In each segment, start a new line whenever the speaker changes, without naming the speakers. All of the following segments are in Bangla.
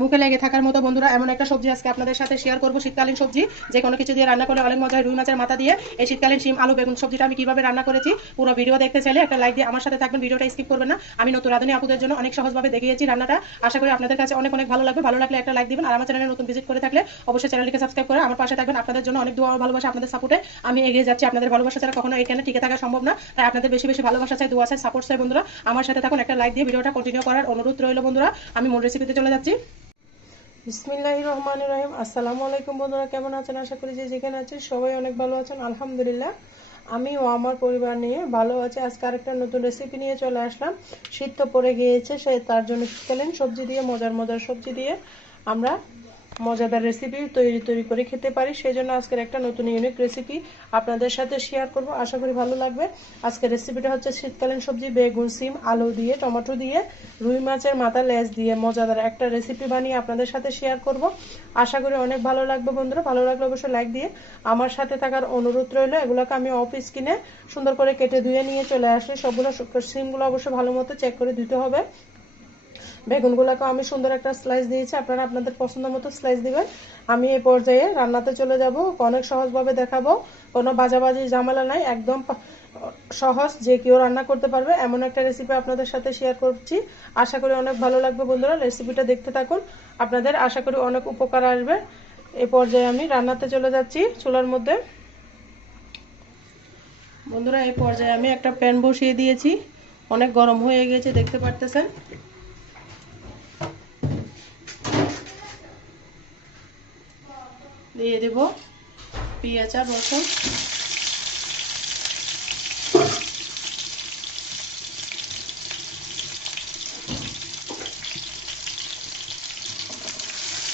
মুখে লেগে থাকার মতো বন্ধুরা, এমন একটা সবজি আজকে আপনাদের সাথে শেয়ার করব, শীতকালীন সবজি। যে কোনো কিছু দিয়ে রান্না করলে অনেক মজা হয় রুই মাছের মাথা দিয়ে, এই শীতকালীন শিম, আলু, বেগুন সবজিটা আমি কীভাবে রান্না করেছি, পুরো ভিডিও দেখতে চাইলে একটা লাইক দিয়ে আমার সাথে থাকবেন ভিডিওটা স্কিপ করবেন না। আমি নতুন রাধুনী আপুদের জন্য অনেক সহজভাবে দেখিয়েছি রান্নাটা। আশা করি আপনাদের কাছে অনেক অনেক ভালো লাগবে। ভালো লাগলে একটা লাইক দিবেন, আর আমার চ্যানেলে নতুন ভিজিট করে থাকলে অবশ্যই চ্যানেলটিকে সাবস্ক্রাইব করে আমার পাশে থাকবেন। আপনাদের জন্য অনেক দোয়া ভালোবাসা, আপনাদের সাপোর্টে আমি এগিয়ে যাচ্ছি। আপনাদের ভালোবাসা ছাড়া কখনো এখানে টিকে থাকা সম্ভব না। তাই আপনাদের বেশি বেশি ভালোবাসা চাই, দোয়া চাই সাপোর্ট চাই বন্ধুরা। আমার সাথে থাকুন, একটা লাইক দিয়ে ভিডিওটা কন্টিনিউ করার অনুরোধ রইল বন্ধুরা। আমি মূল রেসিপিতে চলে যাচ্ছি। বিসমিল্লাহ রহমান রহিম। আসসালামু আলাইকুম বন্ধুরা, কেমন আছেন? আশা করি যে যেখানে আছেন সবাই অনেক ভালো আছেন, আলহামদুলিল্লাহ। আমি ও আমার পরিবার নিয়ে ভালো আছে। আজকে আরেকটা নতুন রেসিপি নিয়ে চলে আসলাম। শীত তো পড়ে গিয়েছে, সে তার জন্য শীতকালীন সবজি দিয়ে, মজার মজার সবজি দিয়ে আমরা মজাদার রেসিপি তৈরি তৈরি করে খেতে পারি। সেই জন্য আজকের একটা নতুন ইউনিক রেসিপি আপনাদের সাথে শেয়ার করব। আশা করি ভালো লাগবে। আজকের রেসিপিটা হচ্ছে শীতকালীন সবজি, বেগুন, সিম, আলু দিয়ে, টমেটো দিয়ে, রুই মাছের মাথা, লেজ দিয়ে মজাদার একটা রেসিপি বানিয়ে আপনাদের সাথে শেয়ার করব। আশা করি অনেক ভালো লাগবে বন্ধুরা। ভালো লাগলে অবশ্যই লাইক দিয়ে আমার সাথে থাকার অনুরোধ রইল। এগুলোকে আমি অফিস কিনে সুন্দর করে কেটে ধুয়ে নিয়ে চলে আসি। সবগুলো সিমগুলো অবশ্যই ভালো মতো চেক করে দিতে হবে। বেগুনগুলোকে আমি সুন্দর একটা স্লাইস দিয়েছি। আপনারা আপনাদের পছন্দ মতো স্লাইস দিবেন। আমি এই পর্যায়ে রান্নাতে চলে যাব। অনেক সহজভাবে দেখাবো। কোনো বাজাবাজি, ঝামেলা নাই। একদম সহজ যে কেউ রান্না করতে পারবে। এমন একটা রেসিপি আপনাদের সাথে শেয়ার করছি। আশা করি অনেক ভালো লাগবে বন্ধুরা। রেসিপিটা দেখতে থাকুন। আপনাদের আশা করি অনেক উপকার আসবে। এই পর্যায়ে আমি রান্নাতে চলে যাচ্ছি চুলার মধ্যে। বন্ধুরা এই পর্যায়ে আমি একটা প্যান বসিয়ে দিয়েছি। অনেক গরম হয়ে গেছে, দেখতে পারতেছেন? দিয়ে দেব পেঁয়াজ আর রসুন।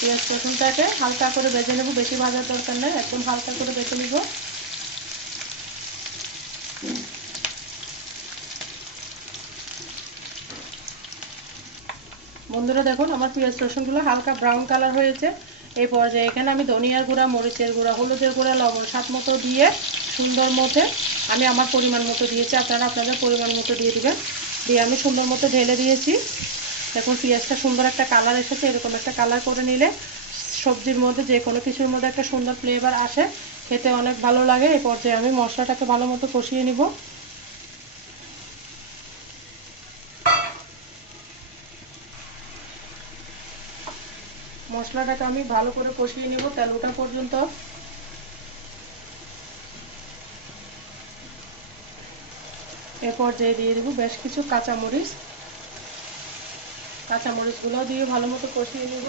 পেঁয়াজ রসুনটাকে হালকা করে বেজে নেব, বেশি ভাজার দরকার নেই একদম হালকা করে বেজে নিব। বন্ধুরা দেখুন, আমার পেঁয়াজ রসুনগুলো হালকা ব্রাউন কালার হয়েছে। এই পর্যায়ে এখানে আমি ধনিয়ার গুঁড়া, মরিচের গুঁড়া, হলুদের গুঁড়া, লবণ স্বাদ মতো দিয়ে সুন্দর মতো আমি আমার পরিমাণ মতো দিয়েছি। আপনারা আপনাদের পরিমাণ মতো দিয়ে দিবেন। দিয়ে আমি সুন্দর মতো ঢেলে দিয়েছি। দেখুন, পেঁয়াজটা সুন্দর একটা কালার এসেছে। এরকম একটা কালার করে নিলে সবজির মধ্যে যে কোনো কিছুর মধ্যে একটা সুন্দর ফ্লেভার আসে। খেতে অনেক ভালো লাগে। এই পর্যায়ে আমি মশলাটাকে ভালো মতো কষিয়ে নিব। মশলাটাকে আমি ভালো করে কষিয়ে নিব তেল ওঠা পর্যন্ত। এ পর্যায়ে দিয়ে দেবো বেশ কিছু কাঁচামরিচ। কাঁচামরিচগুলো দিয়ে ভালো মতো কষিয়ে নিব।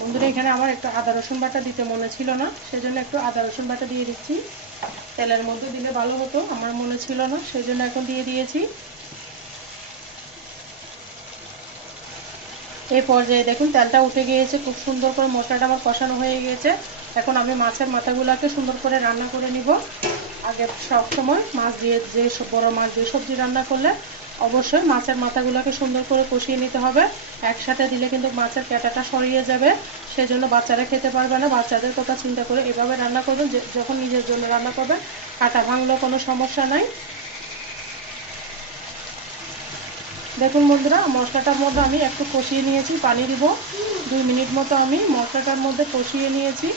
বন্ধুরা, এখানে আমার একটু আদা, রসুন বাটা দিতে মনে ছিল না, সেজন্য একটু আদা, রসুন বাটা দিয়ে দিচ্ছি। তেলের মধ্যে দিলে ভালো হতো, আমার মনে ছিল না, সেজন্য এখন দিয়ে দিয়েছি। এই পর্যায়ে দেখুন, তেলটা উঠে গিয়েছে, খুব সুন্দর করে মশলাটা আমার কষানো হয়ে গিয়েছে। এখন আমি মাছের মাথাগুলোকে সুন্দর করে রান্না করে নিব। আগে সব সময় মাছ দিয়ে যে বড় মাছ দিয়ে সবজি রান্না করলে অবশ্যই মাছের মাথাগুলোকে সুন্দর করে কষিয়ে নিতে হবে। একসাথে দিলে কিন্তু মাছের পেটাটা সরিয়ে যাবে। সেজন্য বাচ্চারা খেতে পারবে না। বাচ্চাদের কথা চিন্তা করে এভাবে রান্না করবেন যখন নিজের জন্য রান্না করবেন, কাটা ভাঙলেও কোনো সমস্যা নাই। দেখুন বন্ধুরা, মশলাটার মধ্যে আমি একটু কষিয়ে নিয়েছি, পানি দিব। দুই মিনিট মতো আমি মশলাটার মধ্যে কষিয়ে নিয়েছি।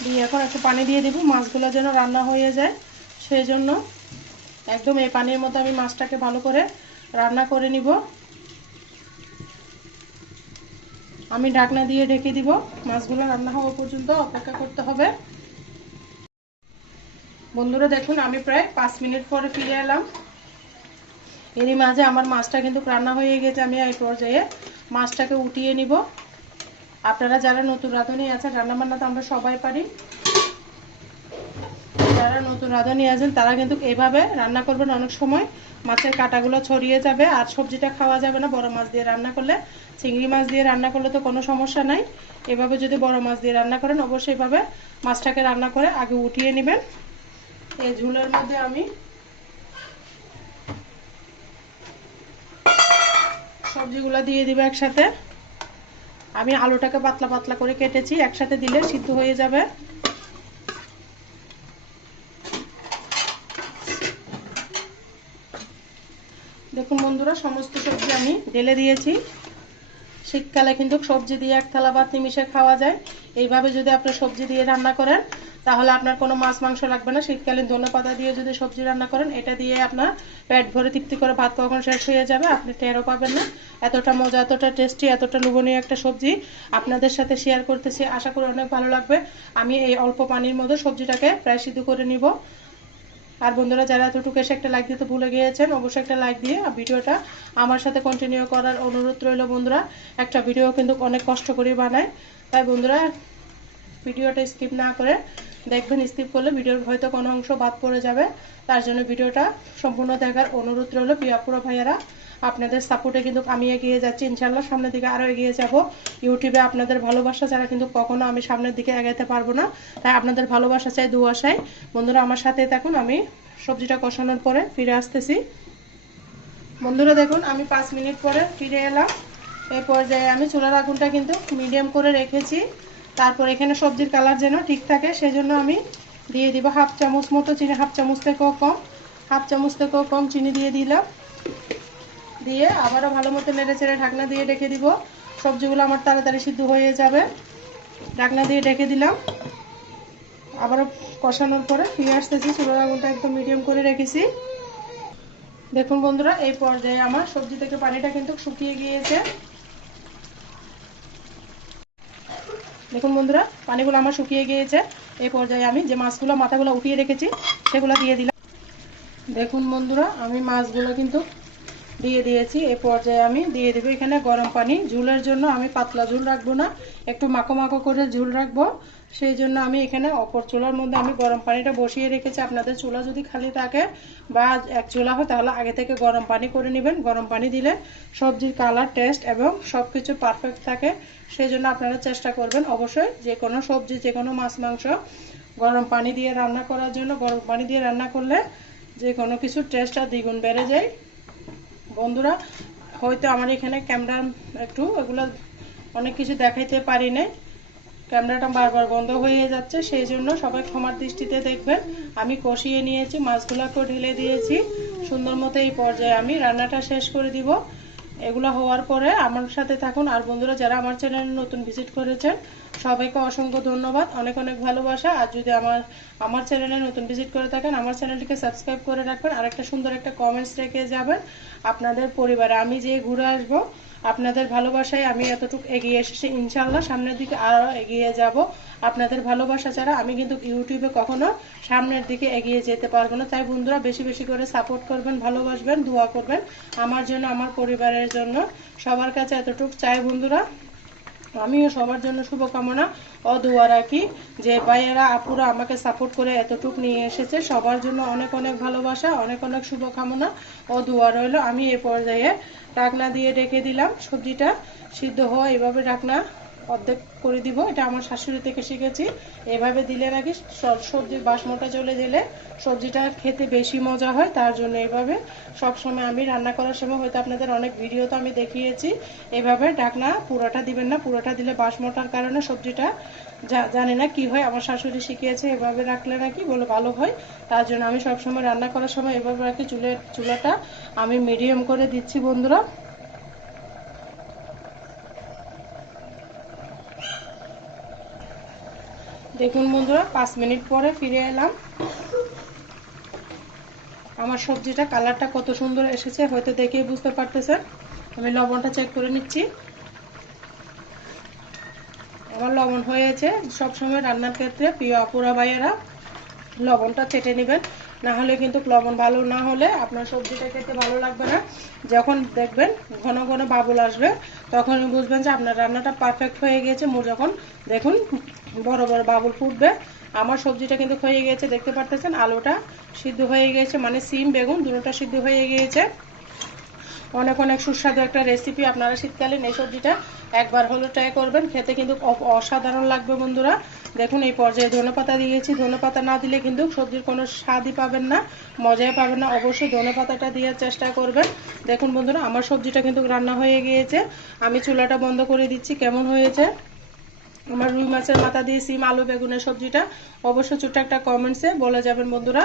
দিয়ে এখন একটু পানি দিয়ে দিব, মাছগুলো যেন রান্না হয়ে যায়। সেই জন্য একদম এই পানির মতো আমি মাছটাকে ভালো করে রান্না করে নিব। আমি ঢাকনা দিয়ে ঢেকে দিব। মাছগুলো রান্না হওয়া পর্যন্ত অপেক্ষা করতে হবে। বন্ধুরা, দেখুন, আমি প্রায় পাঁচ মিনিট পরে ফিরে এলাম। এরই মাঝে আমার মাছটা কিন্তু রান্না হয়ে গেছে, আমি এই পর্যায়ে মাছটাকে উঠিয়ে নিব। আপনারা যারা নতুন রাঁধুনি আছেন, রান্নাবান্না তো আমরা সবাই পারি। যারা নতুন রাঁধুনি আছেন, তারা কিন্তু এভাবে রান্না করবেন। অনেক সময় মাছের কাটাগুলো ছড়িয়ে যাবে আর সবজিটা খাওয়া যাবে না। বড় মাছ দিয়ে রান্না করলে, চিংড়ি মাছ দিয়ে রান্না করলে তো কোনো সমস্যা নাই। এভাবে যদি বড় মাছ দিয়ে রান্না করেন, অবশ্যই এভাবে মাছটাকে রান্না করে আগে উঠিয়ে নেবেন। এই ঝুলের মধ্যে আমি সবজিগুলো দিয়ে দিব একসাথে। আমি আলুটাকে পাতলা পাতলা করে কেটেছি, একসাথে দিলে সিদ্ধ হয়ে যাবে। দেখুন বন্ধুরা, সমস্ত সবজি আমি ঢেলে দিয়েছি। শীতকালে কিন্তু সবজি দিয়ে এক থালা ভাত নিমিশে খাওয়া যায়। এইভাবে যদি আপনি সবজি দিয়ে রান্না করেন তাহলে আপনার কোনো মাছ, মাংস লাগবে না। শীতকালীন ধনে পাতা দিয়ে যদি সবজি রান্না করেন, এটা দিয়ে আপনার পেট ভরে তৃপ্তি করে ভাত কখন শেষ হয়ে যাবে, আপনি টেরও পাবেন না। এতটা মজা, এতটা টেস্টি, এতটা লোভনীয় একটা সবজি আপনাদের সাথে শেয়ার করতেছি। আশা করি অনেক ভালো লাগবে। আমি এই অল্প পানির মধ্যে সবজিটাকে প্রায় সিদ্ধ করে নিব। আর বন্ধুরা, যারা এতটুকু এসে একটা লাইক দিতে ভুলে গিয়েছেন, অবশ্যই একটা লাইক দিয়ে ভিডিওটা আমার সাথে কন্টিনিউ করার অনুরোধ রইল বন্ধুরা। একটা ভিডিও কিন্তু অনেক কষ্ট করে বানায়। তাই বন্ধুরা, ভিডিওটা স্কিপ না করে দেখবেন স্কিপ করলে ভিডিওর হয়তো কোনো অংশ বাদ পড়ে যাবে। তার জন্য ভিডিওটা সম্পূর্ণ দেখার অনুরোধ রইল পিয়াপুরা ভাইয়ারা। আপনাদের সাপোর্টে কিন্তু আমি এগিয়ে যাচ্ছি ইনশাল্লাহ সামনের দিকে আরও এগিয়ে যাব। ইউটিউবে আপনাদের ভালোবাসা ছাড়া কিন্তু কখনো আমি সামনের দিকে এগাতে পারব না। তাই আপনাদের ভালোবাসা চাই দু আশায় বন্ধুরা, আমার সাথে থাকুন। আমি সবজিটা কষানোর পরে ফিরে আসতেছি। বন্ধুরা, দেখুন, আমি পাঁচ মিনিট পরে ফিরে এলাম। এই পর্যায়ে আমি চুলার আগুনটা কিন্তু মিডিয়াম করে রেখেছি। তারপর এখানে সবজির কালার যেন ঠিক থাকে, সেজন্য আমি দিয়ে দিব হাফ চামচ মতো চিনি, হাফ চামচ থেকেও কম, হাফ চামচ থেকেও কম চিনি দিয়ে দিলাম। দিয়ে আবারও ভালো মতো নেড়ে চেড়ে ঢাকনা দিয়ে রেখে দিব। সবজিগুলো আমার তাড়াতাড়ি সিদ্ধ হয়ে যাবে। ঢাকনা দিয়ে রেখে দিলাম। আবারও কষানোর পরে ফিরে আসতেছি, চুলার আগুনটা একদম মিডিয়াম করে রেখেছি। দেখুন বন্ধুরা, এই পর্যায়ে আমার সবজি থেকে পানিটা কিন্তু শুকিয়ে গিয়েছে। দেখুন বন্ধুরা, পানিগুলো আমার শুকিয়ে গিয়েছে। এই পর্যায়ে আমি যে মাছগুলো, মাথাগুলো উঠিয়ে রেখেছি, সেগুলো দিয়ে দিলাম। দেখুন বন্ধুরা, আমি মাছগুলো কিন্তু দিয়ে দিয়েছি। এই পর্যায়ে আমি দিয়ে দেবো এখানে গরম পানি। ঝুলের জন্য আমি পাতলা ঝুল রাখব না। একটু মাখো মাখো করে ঝুল রাখব। সেই জন্য আমি এখানে অপর চুলার মধ্যে আমি গরম পানিটা বসিয়ে রেখেছি। আপনাদের চুলা যদি খালি থাকে বা এক চুলা হয়, তাহলে আগে থেকে গরম পানি করে নেবেন। গরম পানি দিলে সবজির কালার টেস্ট এবং সব কিছু পারফেক্ট থাকে। সেই জন্য আপনারা চেষ্টা করবেন অবশ্যই যে কোনো সবজি, যে কোনো মাছ, মাংস গরম পানি দিয়ে রান্না করার জন্য। গরম পানি দিয়ে রান্না করলে যে কোনো কিছুর টেস্টটা দ্বিগুণ বেড়ে যায়। বন্ধুরা, হয়তো আমার এখানে ক্যামেরা একটু এগুলো অনেক কিছু দেখাইতে পারি না ক্যামেরাটা বারবার বন্ধ হয়ে যাচ্ছে, সেই জন্য সবাই ক্ষমার দৃষ্টিতে দেখবেন। আমি কষিয়ে নিয়েছি, মাছগুলোকেও ঢেলে দিয়েছি। সুন্দর মতো এই পর্যায়ে আমি রান্নাটা শেষ করে দিব। এগুলো হওয়ার পরে আমার সাথে থাকুন। আর বন্ধুরা, যারা আমার চ্যানেলে নতুন ভিজিট করেছেন, সবাইকে অসংখ্য ধন্যবাদ, অনেক অনেক ভালোবাসা। আর যদি আমার আমার চ্যানেলে নতুন ভিজিট করে থাকেন, আমার চ্যানেলটিকে সাবস্ক্রাইব করে রাখবেন। আর একটা সুন্দর একটা কমেন্টস রেখে যাবেন। আপনাদের পরিবারে আমি যে ঘুরে আসব আপনাদের ভালোবাসায় আমি এতটুকু এগিয়ে এসেছি। ইনশাল্লাহ সামনের দিকে আরও এগিয়ে যাব। আপনাদের ভালোবাসা ছাড়া আমি কিন্তু ইউটিউবে কখনো সামনের দিকে এগিয়ে যেতে পারব না। তাই বন্ধুরা, বেশি বেশি করে সাপোর্ট করবেন, ভালোবাসবেন, দোয়া করবেন। আমার জন্য, আমার পরিবারের জন্য সবার কাছে এতটুকু। চাই বন্ধুরা আমিও সবার জন্য শুভকামনা। ও দোয়া রাখি যে ভাইয়েরা, আপুরা আমাকে সাপোর্ট করে এতটুক নিয়ে এসেছে। সবার জন্য অনেক অনেক ভালোবাসা, অনেক অনেক শুভকামনা। ও দোয়া রইল। আমি এ পর্যায়ে ঢাকনা দিয়ে রেখে দিলাম। সবজিটা সিদ্ধ হওয়া, এভাবে ঢাকনা অর্ধেক করে দিব। এটা আমার শাশুড়ি থেকে শিখেছি। এভাবে দিলে নাকি সবজির বাসমটা চলে গেলে সবজিটা খেতে বেশি মজা হয়, তার জন্য এভাবে সব সময় আমি রান্না করার সময় হয়তো আপনাদের অনেক ভিডিও তো আমি দেখিয়েছি। এভাবে ঢাকনা পুরোটা দিবেন না, পুরোটা দিলে বাসমটার কারণে সবজিটা জানি না কি হয়। আমার শাশুড়ি শিখিয়েছে এভাবে রাখলে নাকি বলে ভালো হয়। তার জন্য আমি সবসময় রান্না করার সময় এভাবে রাখি চুলের চুলাটা আমি মিডিয়াম করে দিচ্ছি বন্ধুরা। দেখুন বন্ধুরা, পাঁচ মিনিট পরে ফিরে এলাম। আমার সবজিটা, কালারটা কত সুন্দর এসেছে, হয়তো দেখেই বুঝতে পারতেছেন। আমি লবণটা চেক করে নিচ্ছি। আমার লবণ হয়েছে। সবসময় রান্নার ক্ষেত্রে প্রিয় আপুরা, ভাইয়েরা, লবণটা চেটে নেবেন। না হলে কিন্তু লবণ ভালো না হলে আপনার সবজিটা খেতে ভালো লাগবে না। যখন দেখবেন ঘন ঘন বাবুল আসবে, তখন বুঝবেন যে আপনার রান্নাটা পারফেক্ট হয়ে মোর যখন দেখুন বড় বড় বাবুল ফুটবে। আমার সবজিটা কিন্তু হয়ে গেছে দেখতে পারতেছেন? আলুটা সিদ্ধ হয়ে গেছে মানে সিম, বেগুন দুটোটা সিদ্ধ হয়ে গিয়েছে। অনেক অনেক সুস্বাদু একটা রেসিপি আপনারা শীতকালীন এই সবজিটা একবার হলো ট্রাই করবেন। খেতে কিন্তু অসাধারণ লাগবে বন্ধুরা। দেখুন, এই পর্যায়ে ধনে পাতা দিয়েছি। ধনে পাতা না দিলে কিন্তু সবজির কোনো স্বাদই পাবেন না, মজাই পাবেন না। অবশ্যই ধনে পাতাটা দেওয়ার চেষ্টা করবেন। দেখুন বন্ধুরা, আমার সবজিটা কিন্তু রান্না হয়ে গিয়েছে। আমি চুলাটা বন্ধ করে দিচ্ছি। কেমন হয়েছে? আমার রুই মাছের মাথা দিয়ে সিম, আলু বেগুনের সবজিটা অবশ্যই ছোট্ট একটা কমেন্টসে বলে যাবেন বন্ধুরা।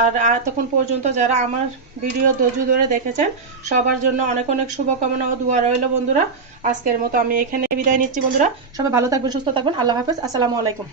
আর এতক্ষণ পর্যন্ত যারা আমার ভিডিও ধৈর্য ধরে দেখেছেন, সবার জন্য অনেক অনেক শুভকামনা ও দোয়া রইল বন্ধুরা। আজকের মতো আমি এখানে বিদায় নিচ্ছি বন্ধুরা। সবাই ভালো থাকবেন, সুস্থ থাকবেন। আল্লাহ হাফেজ। আসসালামু আলাইকুম।